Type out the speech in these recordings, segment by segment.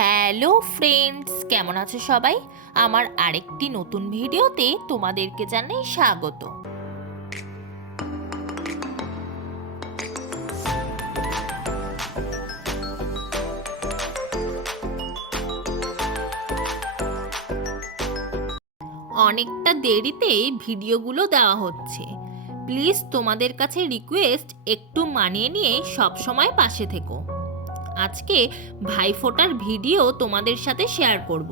Hello friends, কেমন আছো সবাই? আমার আরেকটি নতুন ভিডিওতে তোমাদেরকে জানাই স্বাগত। অনেকটা দেরিতে ভিডিওগুলো দেওয়া হচ্ছে। প্লিজ তোমাদের কাছে রিকোয়েস্ট, একটু মানিয়ে নিয়ে সবসময় পাশে থেকো। আজকে ভাইফোঁটার ভিডিও তোমাদের সাথে শেয়ার করব।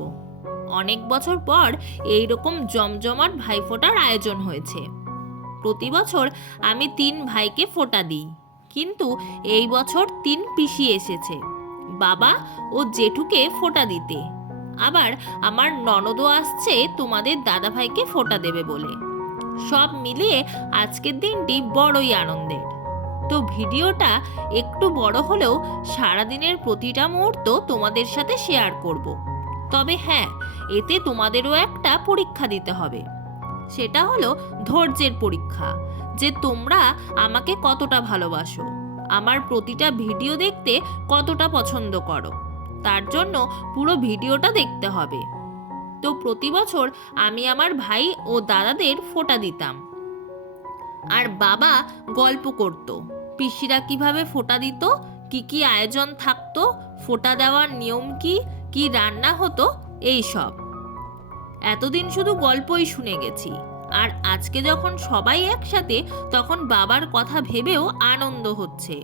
অনেক বছর পর এইরকম জমজমাট ভাইফোঁটার আয়োজন হয়েছে। প্রতি বছর আমি 3 ভাইকে ফোঁটা দিই, কিন্তু এই বছর 3 পিসি এসেছে বাবা ও জেঠুকে ফোঁটা দিতে। আবার আমার ননদও আসছে তোমাদের দাদা ভাইকে ফোঁটা দেবে বলে। সব মিলিয়ে আজকের দিনটি বড়ই আনন্দের। তো ভিডিওটা একটু বড় হলেও সারাদিনের প্রতিটা মুহূর্ত তোমাদের সাথে শেয়ার করব। তবে হ্যাঁ, এতে তোমাদেরও একটা পরীক্ষা দিতে হবে। সেটা হলো ধৈর্যের পরীক্ষা, যে তোমরা আমাকে কতটা ভালোবাসো, আমার প্রতিটা ভিডিও দেখতে কতটা পছন্দ করো। তার জন্য পুরো ভিডিওটা দেখতে হবে। তো প্রতি বছর আমি আমার ভাই ও দাদাদের ফোঁটা দিতাম, আর বাবা গল্প করত পিসিরা কিভাবে ফোঁটা দিত, কি কি আয়োজন থাকতো, ফোঁটা দেওয়ার নিয়ম কি কি রান্না হতো, এই সব। এতদিন শুধু গল্পই শুনে গেছি, আর আজকে যখন সবাই একসাথে, তখন বাবার কথা ভেবেও আনন্দ হচ্ছে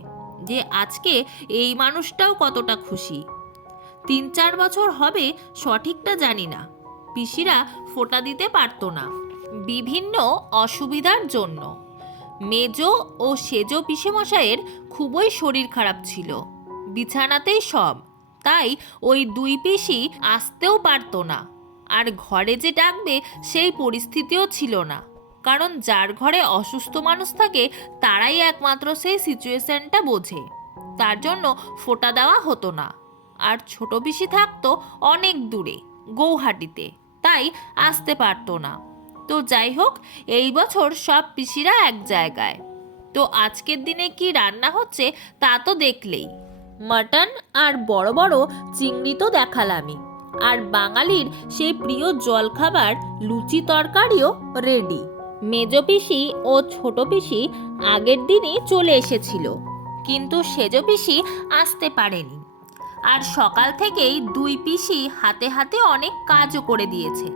যে আজকে এই মানুষটাও কতটা খুশি। 3-4 বছর হবে সঠিকটা জানি না, পিসিরা ফোঁটা দিতে পারতো না বিভিন্ন অসুবিধার জন্য। মেজো ও সেজো পিসেমশাইয়ের খুবই শরীর খারাপ ছিল, বিছানাতেই সব। তাই ওই 2 পিসি আসতেও পারতো না, আর ঘরে যে ডাকবে সেই পরিস্থিতিও ছিল না। কারণ যার ঘরে অসুস্থ মানুষ থাকে তারাই একমাত্র সেই সিচুয়েশনটা বোঝে। তার জন্য ফোঁটা দেওয়া হতো না। আর ছোট পিসি থাকতো অনেক দূরে, গৌহাটিতে, তাই আসতে পারতো না। তো যাই হোক, এই বছর সব পিসিরা এক জায়গায়। তো আজকের দিনে কি রান্না হচ্ছে তা তো দেখলেই। মাটন আর বড় বড় চিংড়ি তো দেখালামই, আর বাঙালির সেই প্রিয় জলখাবার লুচি তরকারিও রেডি। মেজো পিসি ও ছোট পিসি আগের দিনই চলে এসেছিল, কিন্তু সেজো পিসি আসতে পারেনি। আর সকাল থেকেই 2 পিসি হাতে হাতে অনেক কাজও করে দিয়েছে।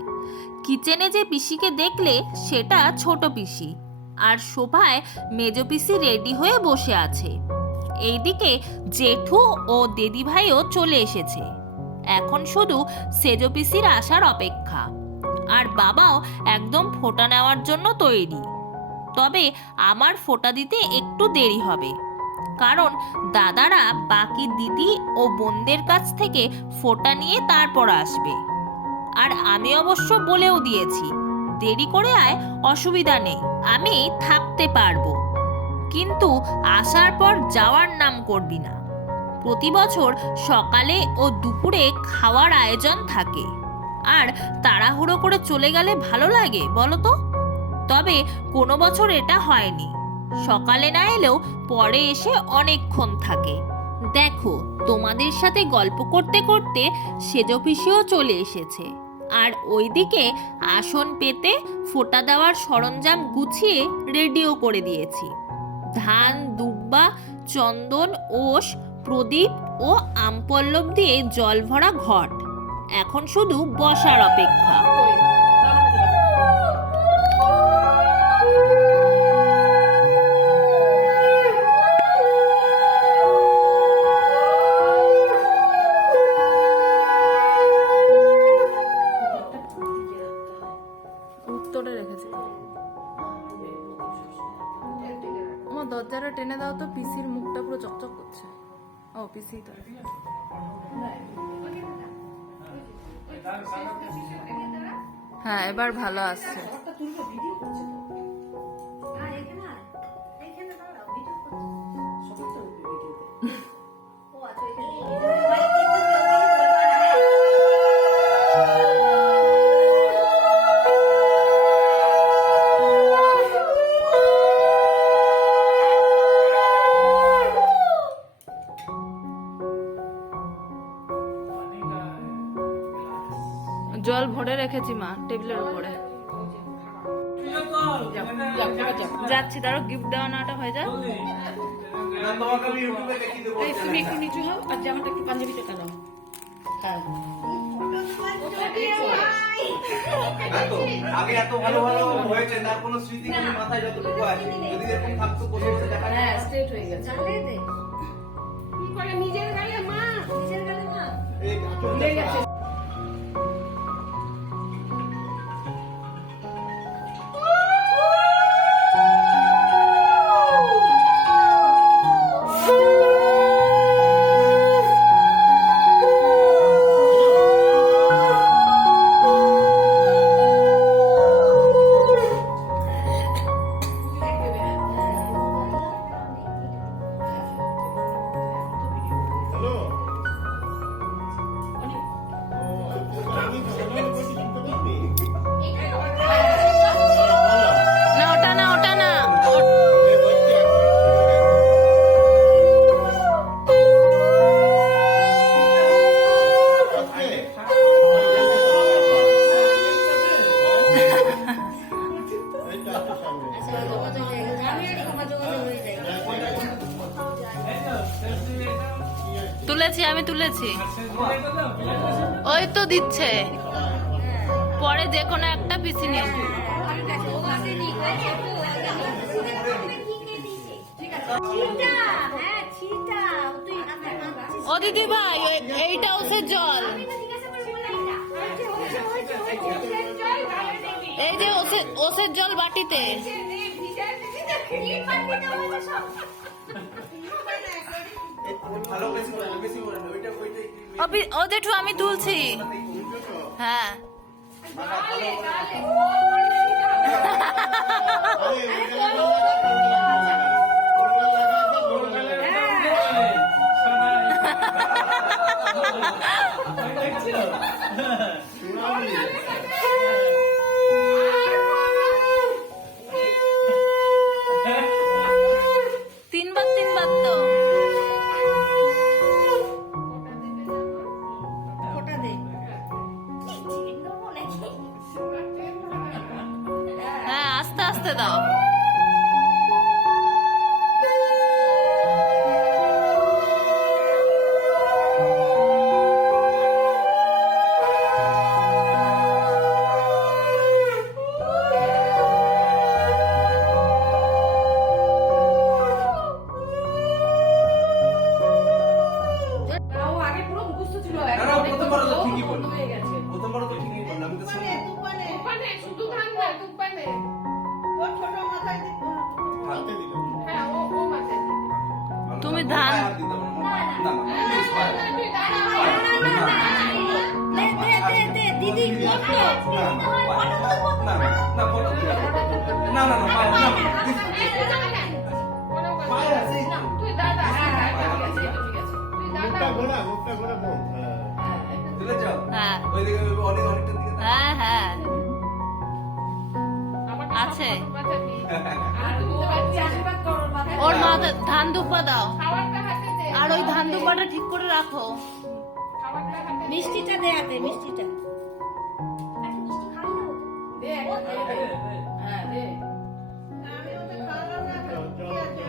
কিচেনে যে পিসিকে দেখলে সেটা ছোট পিসি, আর শোভায় মেজো পিসি রেডি হয়ে বসে আছে। এইদিকে জেঠু ও দিদিভাইও চলে এসেছে। এখন শুধু সেজো পিসির আসার অপেক্ষা। আর বাবাও একদম ফোঁটা নেওয়ার জন্য তৈরি। তবে আমার ফোঁটা দিতে একটু দেরি হবে, কারণ দাদারা বাকি দিদি ও বোনদের কাছ থেকে ফোঁটা নিয়ে তারপর আসবে। আর আমি অবশ্য বলেও দিয়েছি, দেরি করে আয়, অসুবিধা নেই, আমি থাকতে পারবো, কিন্তু আসার পর যাওয়ার নাম করবি না। প্রতি বছর সকালে ও দুপুরে খাওয়ার আয়োজন থাকে, আর তাড়াহুড়ো করে চলে গেলে ভালো লাগে বলো তো? তবে কোনো বছর এটা হয়নি, সকালে না এলেও পরে এসে অনেকক্ষণ থাকে। দেখো, তোমাদের সাথে গল্প করতে করতে সেজো পিসিও চলে এসেছে। আর ওইদিকে আসন পেতে ফোঁটা দেওয়ার সরঞ্জাম গুছিয়ে রেডিও করে দিয়েছি। ধান, দুব্বা, চন্দন, ওষ, প্রদীপ ও আমপল্লব দিয়ে জল ভরা ঘট। এখন শুধু বসার অপেক্ষা। উত্তরে রেখেছে। আমার দরজাটা টেনে দাও তো, পিসির মুখটা পুরো চকচক করছে। ও পিসি তো হ্যাঁ, এবার ভালো আসছে। জল ভরে রেখেছি মা টেবিলের উপরে। যাচ্ছি, তারও গিফট দেওয়া নাটা হয়ে যাক। তুমি একটু নিচু হও আর জামাটা একটু পাঞ্জাবিতে টানাও। হ্যাঁ আগে এত ভালো ভালো হয়েছে, তার কোনো স্মৃতি কোনো মাথায় যতটুকু আছে, যদি এরকম থাকতো বসে বসে দেখা হ্যাঁ স্ট্রেট হয়ে গেছে। নিজের গালে মা, নিজের গালে মা। ভুলে গেছে। না ওটা না, ওটা না। তুলেছি, আমি তুলেছি। ওই তো দিচ্ছে, পরে যে কোনো একটা পিসি নিয়ে। ও দিদি ভাই, এইটা ওসের জল। এই যে ওসের জল বাটিতে। ভালো বেশি করে বেশি করে ওইটা ওইটাই ও জেঠু আমি তুলছি। হ্যাঁ তিনবার তিনবার তো। হ্যাঁ আস্তে আস্তে দাও। আগে পুরো মুখস্থ ছিল, না, এখন না, অনেক প্রথমবার তো ঠিকই বন্ধ বললো। হয়ে গেছে। প্রথমবার তো ঠিকই বললাম, আমি তো শুনি তুপানে শুধু ধান না, তুপানে। ওর ছোট মাথায় হাতে দিল হ্যাঁ, ও মাথায় দিবে। তুমি ধান হাত দিতে পারো না, না, না, please, পায়ে হাত দিতে দিদি না, না, না, ফটো দিতে হবে। না, না, না, পায়ে, না, না, please, পায়ে আছে। তুই দাদা, হ্যাঁ হ্যাঁ ঠিক আছে, ঠিক আছে। তুই দাদা। দিলে যাও। হ্যাঁ ওইদিকে অনেকটা দিকে তাকাও। হ্যাঁ হ্যাঁ আমাকে আছে। সব মাথা দিয়ে। আর ও আশীর্বাদ করো ওর মাথায়। ওর মাথা ধান দুব্বা দাও, খাবারটা হাতে দে। আর ওই ধান দুব্বাটা ঠিক করে রাখো। খাবারটা হাতে দে। মিষ্টিটা দে হাতে, মিষ্টিটা। দে একটা দে, দে। হ্যাঁ দে। আমি ওদের খাওয়ালাম না, এখন কি আছে?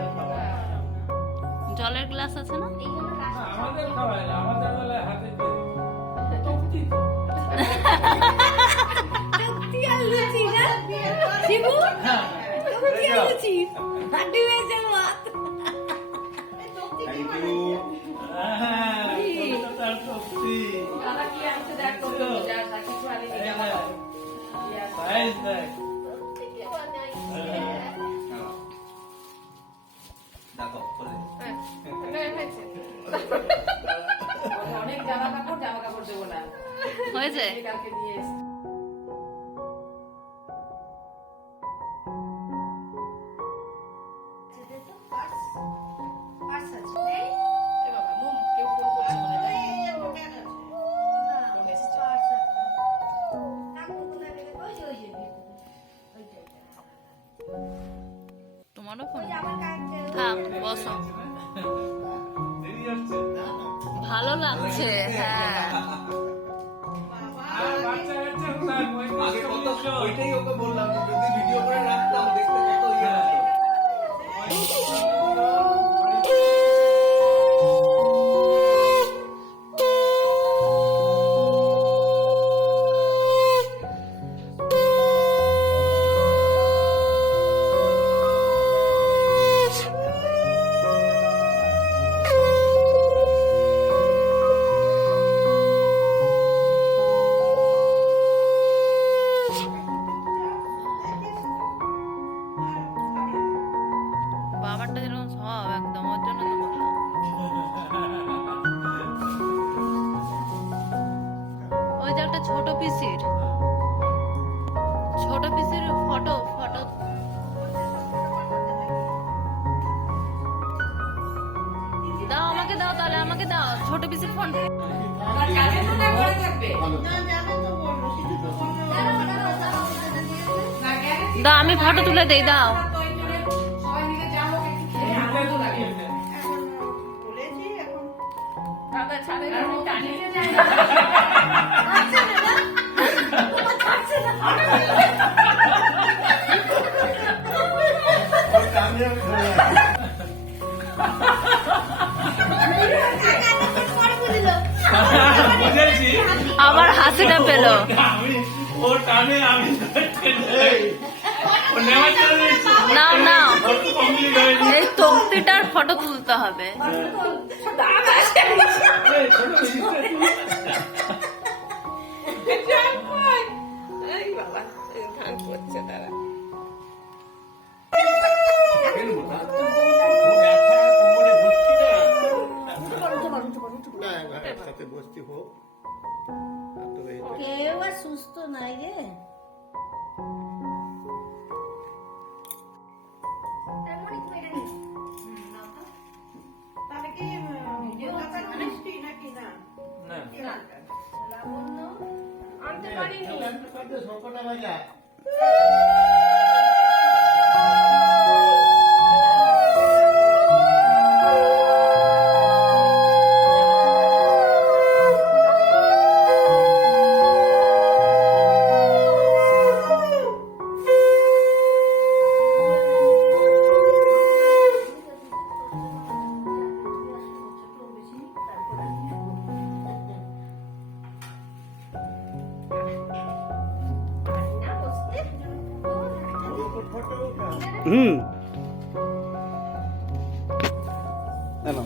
জলের গ্লাস আছে না? আমাদের খাওয়ায় না, আমাদের বেলায় হাতে দিয়ে তপ্তি তো। তক্তি আর লুচি না? শিবু? তক্তি আর লুচি। হাড্ডি হয়েছে ভাত। Thank you. হ্যাঁ, কলকাতার তপ্তি। দাদা কি আনছে দেখ তো, যা যা কিছু আনিনি জামা। সাইজ দেখ। দেখো, করে দে। হ্যাঁ, হয়েছে। অনেক জামা কাপড় দেবো না। হয়েছে? এই কালকে নিয়ে এসছি। এ বাবা, মোম, কেউ ফোন করছে মনে হয়। ফোন এসছে। তোমারও ফোন? থাক বসো, দেরি হচ্ছে। ভালো লাগছে। হ্যাঁ আর বাচ্চা একটা ছোট পিসির ফটো দাও, আমাকে দাও, তাহলে আমাকে দাও ছোট পিসির ফোন। না যাবে তো বললো শুধু তো বললো না গেলে দাও, আমি ফটো তুলে দেই, দাও। সবাই মিলে যা হোক একটু খেয়ে আনন্দ লাগে। এখন বলেছি এখন দাদা ছাড়ে আমি টানিয়ে বুঝেছি আমার হাসিটা পেলো। ও টানে আমি ও নেওয়া চলে যাচ্ছে। নাও নাও, ওর তো কমপ্লিট হয়ে গেছে। এই তক্তিটার ফটো তুলতে হবে। এই, ছোট জিনিস। এই বাবা ধান করছে তারা কেউ আর সুস্থ নাই রে। তাহলে কি কলকাতার মিষ্টি নাকি না না। আনতে পারিনি Hello.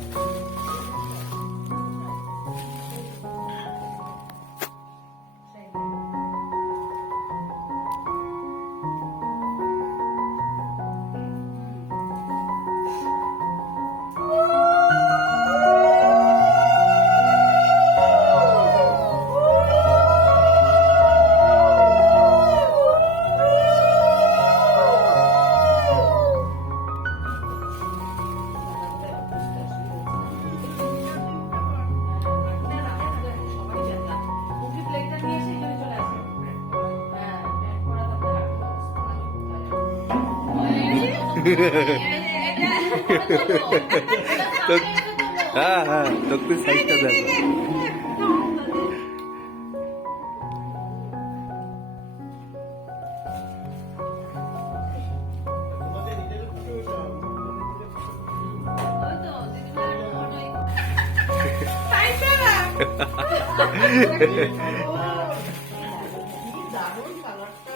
हाँ हाँ तो कुछ सही कर দারুণ কালারটা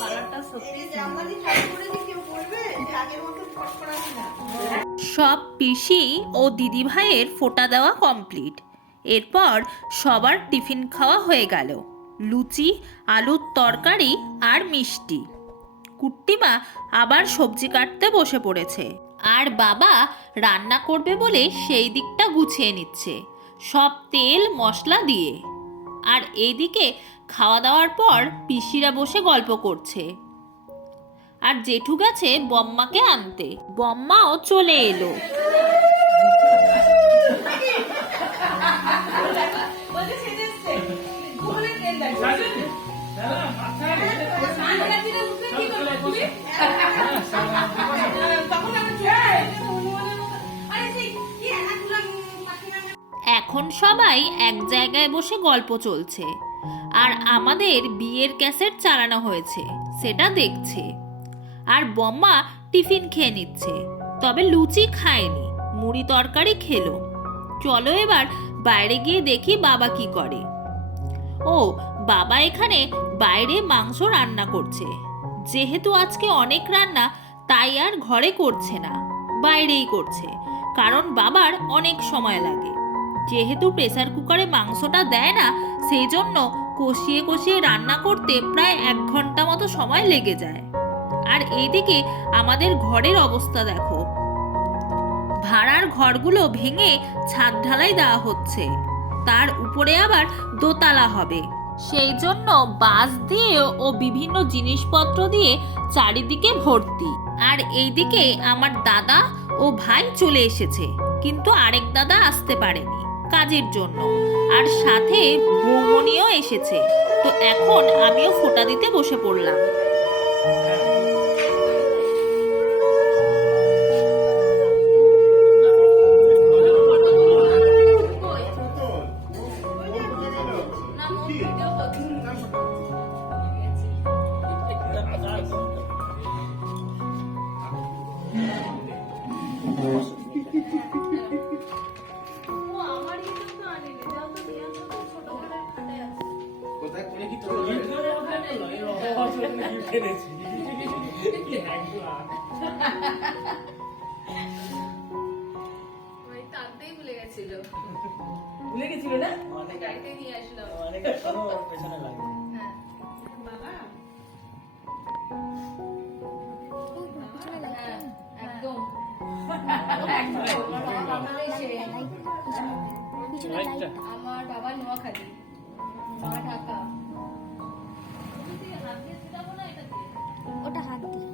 কালারটা সত্যি এই যে আমাদের শাড়ি পরেছি কেউ পরবে যে আগের মতো ফটফটানি না সব পিসি ও দিদি ভাইয়ের ফোঁটা দেওয়া কমপ্লিট। এরপর সবার টিফিন খাওয়া হয়ে গেল। লুচি, আলুর তরকারি আর মিষ্টি। কুট্টিমা আবার সবজি কাটতে বসে পড়েছে, আর বাবা রান্না করবে বলে সেই দিকটা গুছিয়ে নিচ্ছে, সব তেল মশলা দিয়ে। আর এইদিকে খাওয়া দাওয়ার পর পিসিরা বসে গল্প করছে। আর জেঠু গেছে বম্মাকে আনতে, বম্মাও চলে এলো। এখন সবাই এক জায়গায় বসে গল্প চলছে, আর আমাদের বিয়ের ক্যাসেট চালানো হয়েছে সেটা দেখছে। আর বম্মা টিফিন খেয়ে নিচ্ছে, তবে লুচি খায়নি, মুড়ি তরকারি খেলো। চলো এবার বাইরে গিয়ে দেখি বাবা কি করে। ও বাবা এখানে বাইরে মাংস রান্না করছে। যেহেতু আজকে অনেক রান্না, তাই আর ঘরে করছে না, বাইরেই করছে, কারণ বাবার অনেক সময় লাগে। যেহেতু প্রেসার কুকারে মাংসটা দেয় না, সেই জন্য কষিয়ে কষিয়ে রান্না করতে প্রায় 1 ঘন্টা মতো সময় লেগে যায়। আর এইদিকে আমাদের ঘরের অবস্থা দেখো, ভাড়ার ঘরগুলো ভেঙে ছাদ ঢালাই দেওয়া হচ্ছে, তার উপরে আবার দোতলা হবে। সেই জন্য বাঁশ দিয়ে ও বিভিন্ন জিনিসপত্র দিয়ে চারিদিকে ভর্তি। আর এইদিকে আমার দাদা ও ভাই চলে এসেছে, কিন্তু আরেক দাদা আসতে পারেনি কাজের জন্য, আর সাথে বৌমনিও এসেছে। তো এখন আমিও ফোঁটা দিতে বসে পড়লাম। টানতেই ভুলে গেছিল, ভুলে গেছিল না? গাড়িতে নিয়ে আসলাম। হ্যাঁ হ্যাঁ, একদম আমার বাবা নোয়াখালী, মা ঢাকা। ওটা হাত দিয়ে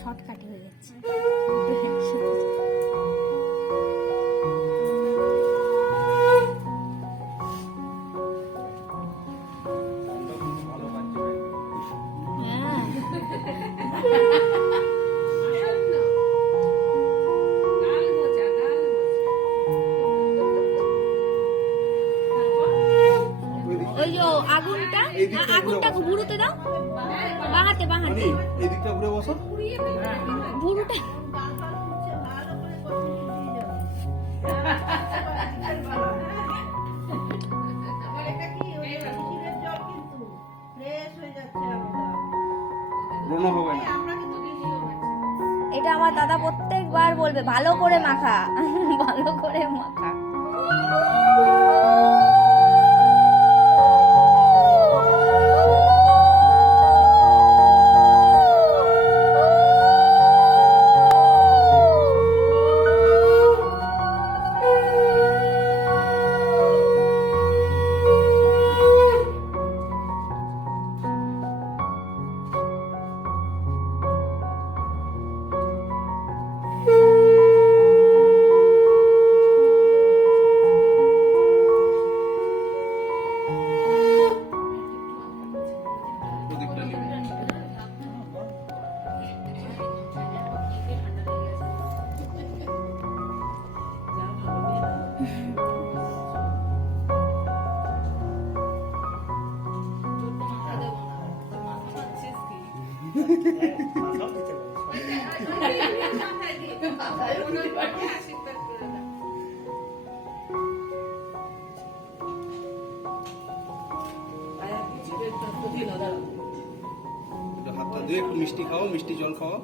শর্টকাটে হয়ে যাচ্ছে। ওই যে আগুনটা, আগুনটা বুড়োতে দাও, বাহাতে বাহাতে এদিকটা ঘুরে বসো। বুড়োটা ব্রণ হবে না। এটা আমার দাদা প্রত্যেকবার বলবে, ভালো করে মাখা, ভালো করে মাখা। ওদিকটা নিবি। একটু হাতটা দিয়ে একটু মিষ্টি খাও, মিষ্টি জল খাও।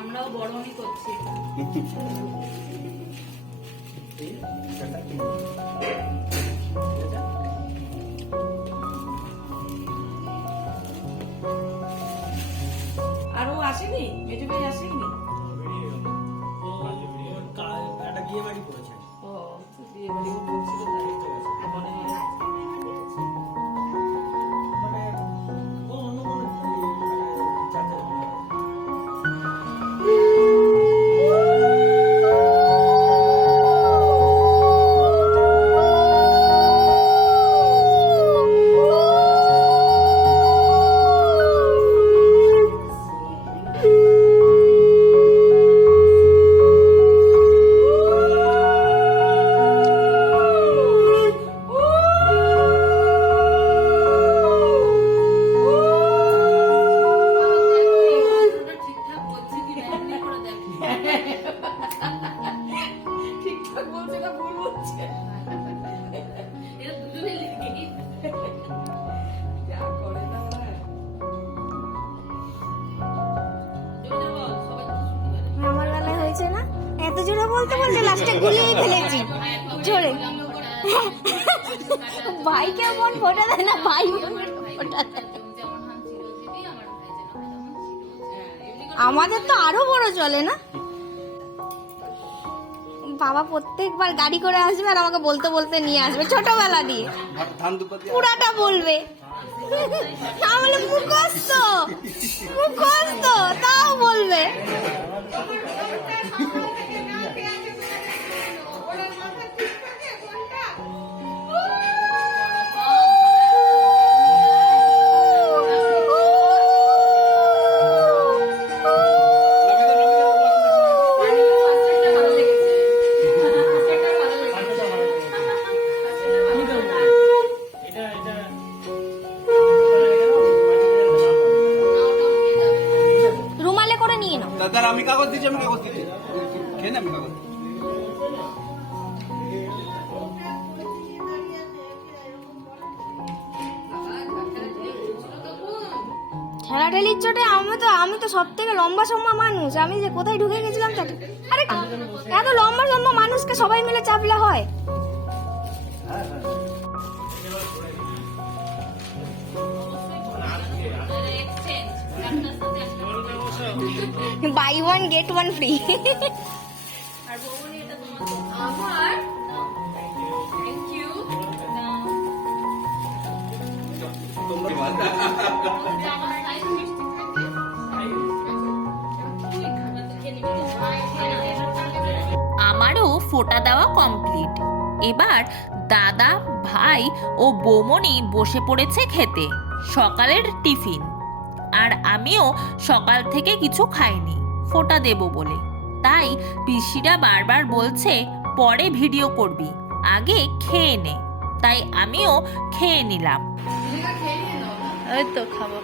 আমরাও বড়মনি করছি। আরো আসেনি, মেজো ভাই আসেনি। একটা বিয়ে বাড়ি করেছে। ও বিয়ে বাড়ি করছিল তাই মনে হয়। মানে ও অন্য কোনো চাচা। বলতে বলতে লাস্টে গুলিয়েই ফেলেছি চলে। ভাই কেমন ফোটা দেয় না, ভাই ফোটা দেয়। আমাদের তো আরো বড় চলে না। বাবা প্রত্যেকবার গাড়ি করে আসবে আর আমাকে বলতে বলতে নিয়ে আসবে ছোটবেলা দিয়ে, ধান দুপাতি পুরাটা বলবে। তাহলে মুখস্থ মুখস্থ তাও বলবে। রুমালে করে নিয়ে নাও। দাদা আমি কাগজ দিচ্ছি, আমি কাগজ দিচ্ছি, খেয়ে নে, আমি কাগজ ঠেলাঠেলির চোটে আমি তো সব থেকে লম্বা সম্মা মানুষ, আমি যে কোথায় ঢুকে গেছিলাম চাটে। আরে এত লম্বা সম্মা মানুষকে সবাই মিলে চাপলে হয়? Buy one get one free. আমারও ফোঁটা দেওয়া কমপ্লিট। এবার দাদা, ভাই ও বৌমনি বসে পড়েছে খেতে সকালের টিফিন। আর আমিও সকাল থেকে কিছু খাইনি ফোঁটা দেব বলে। তাই পিসিরা বারবার বলছে পরে ভিডিও করবি, আগে খেয়ে নে। তাই আমিও খেয়ে নিলাম। ওই তো খাবো।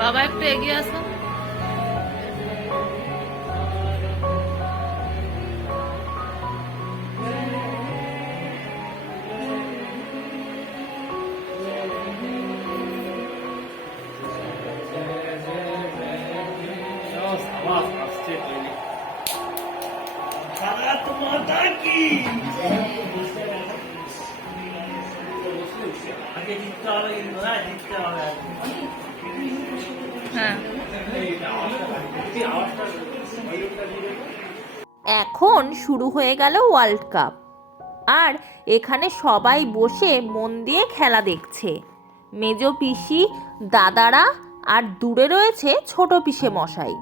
বাবা একটু এগিয়ে আসো। হ্যাঁ, এখন শুরু হয়ে গেল ওয়ার্ল্ড কাপ। আর এখানে সবাই বসে মন দিয়ে খেলা দেখছে। মেজ পিসি, দাদারা, আর দূরে রয়েছে ছোট পিসে মশাই।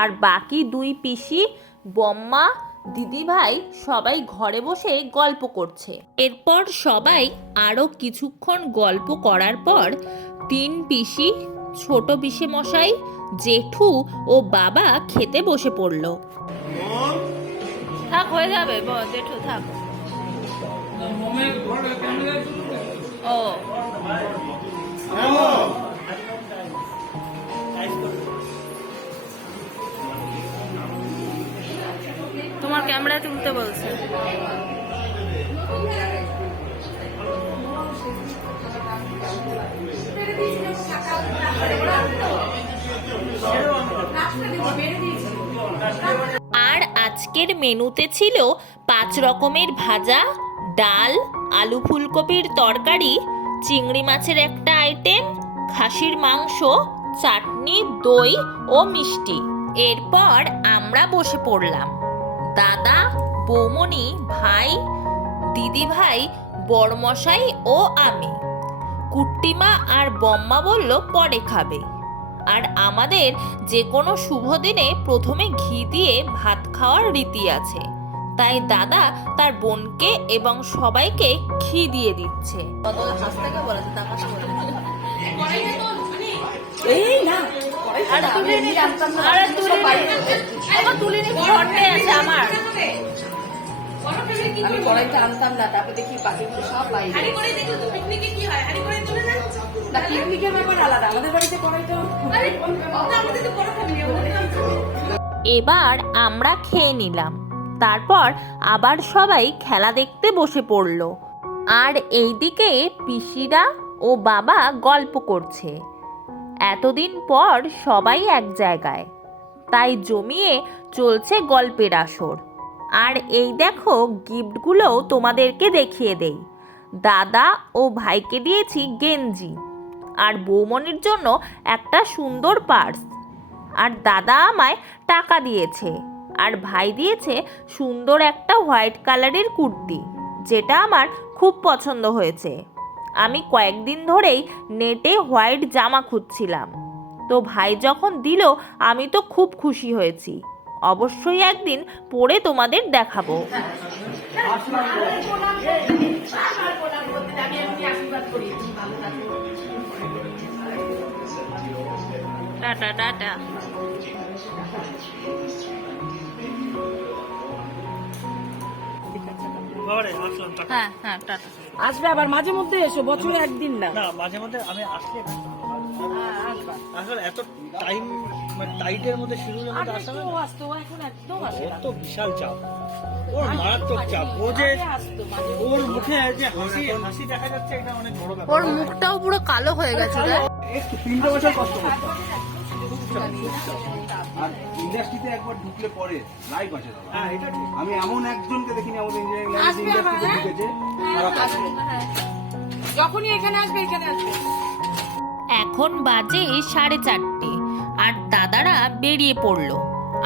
আর বাকি দুই পিসি, বম্মা, দিদিভাই সবাই ঘরে বসে গল্প করছে। এরপর সবাই আরও কিছুক্ষণ গল্প করার পর তিন পিসি, ছোট পিসে মশাই, জেঠু ও বাবা খেতে বসে পড়ল। থাক হয়ে যাবে জেঠু থাক। মোমের ঘরে ক্যামেরা চলবে। ও তোমার ক্যামেরা তুলতে বলছে। আর আজকের মেনুতে ছিল 5 রকমের ভাজা, ডাল, আলু ফুলকপির তরকারি, চিংড়ি মাছের একটা আইটেম, খাসির মাংস, চাটনি, দই ও মিষ্টি। এরপর আমরা বসে পড়লাম। দাদা, বৌমনি, ভাই, দিদিভাই, বড়মশাই ও আমি। কুট্টিমা আর বম্মা বলল পরে খাবে। আর আমাদের যে কোনো শুভ দিনে প্রথমে ঘি দিয়ে ভাত খাওয়ার রীতি আছে, তাই দাদা তার বোনকে এবং সবাইকে ঘি দিয়ে দিচ্ছে। আমার আমি কড়াইতে আনতাম না, তারপর দেখি বাকিগুলো সব বাইরে। না, পিকনিকের ব্যাপার আলাদা, আমাদের বাড়িতে কড়াইটা এবার আমরা খেয়ে নিলাম। তারপর আবার সবাই খেলা দেখতে বসে পড়ল। আর এইদিকে পিসিরা ও বাবা গল্প করছে। এতদিন পর সবাই এক জায়গায়, তাই জমিয়ে চলছে গল্পের আসর। আর এই দেখো গিফটগুলো তোমাদেরকে দেখিয়ে দেই। দাদা ও ভাইকে দিয়েছি গেঞ্জি, আর বৌমনির জন্য একটা সুন্দর পার্স। আর দাদা আমায় টাকা দিয়েছে, আর ভাই দিয়েছে সুন্দর একটা হোয়াইট কালারের কুর্তি, যেটা আমার খুব পছন্দ হয়েছে। আমি কয়েকদিন ধরেই নেটে হোয়াইট জামা খুঁজছিলাম, তো ভাই যখন দিল আমি তো খুব খুশি হয়েছি। অবশ্যই একদিন পরে তোমাদের দেখাবো। Tata tata. হ্যাঁ হ্যাঁ টাটা। আসবে আবার মাঝে মধ্যে এসো, বছরে একদিন না। না মাঝে মধ্যে আমি আসলে আসলে এত টাইম মানে টাইটের মধ্যে শিডিউলের মধ্যে আসা না, আসতো এখন একদম আসে ওর তো বিশাল চাপ, ওর মারাত্মক চাপ। ও যে ওর মুখে যে হাসি হাসি দেখা যাচ্ছে, এটা অনেক বড় ব্যাপার। ওর মুখটাও পুরো কালো হয়ে গেছে রে। একটু 3 বছর কষ্ট করতে হবে। আর ইন্ডাস্ট্রিতে একবার ঢুকলে পরে লাইফ আছে। হ্যাঁ এটা ঠিক। আমি এমন একজনকে দেখিনি আমাদের ইঞ্জিনিয়ারিং ইন্ডাস্ট্রিতে ঢুকেছে খারাপ আছে। যখনই এখানে আসবে এখানে আসবে। এখন বাজে 4:30 আর দাদারা বেরিয়ে পড়লো।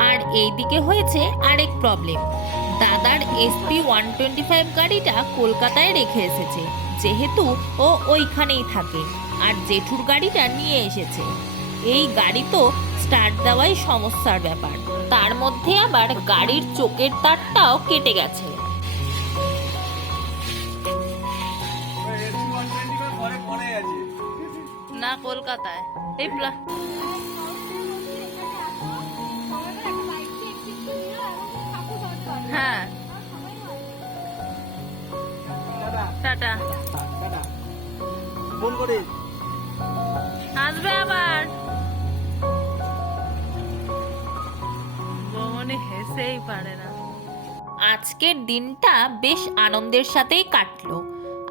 আর এইদিকে হয়েছে আরেক প্রবলেম। দাদার SP 125 গাড়িটা কলকাতায় রেখে এসেছে, যেহেতু ও ওইখানেই থাকে। আর জেঠুর গাড়িটা নিয়ে এসেছে। এই গাড়ি তো স্টার্ট দেওয়াই সমস্যার ব্যাপার, তার মধ্যে আবার গাড়ির চোখের তারটাও কেটে গেছে। পরে আছে। না কলকাতায় এই হ্যাঁ টাটা। ফোন করে আসবে আবার। বৌমনি হেসেই পারে না। আজকের দিনটা বেশ আনন্দের সাথেই কাটলো।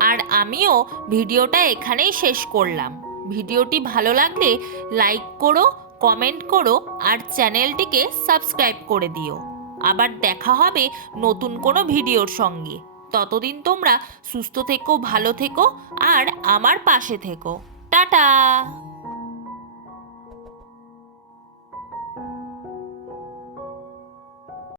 আর আমিও ভিডিওটা এখানেই শেষ করলাম। ভিডিওটি ভালো লাগলে লাইক করো, কমেন্ট করো, আর চ্যানেলটিকে সাবস্ক্রাইব করে দিও। আবার দেখা হবে নতুন কোনো ভিডিওর সঙ্গে। ততদিন তোমরা সুস্থ থেকো, ভালো থেকো, আর আমার পাশে থেকো। টাটা।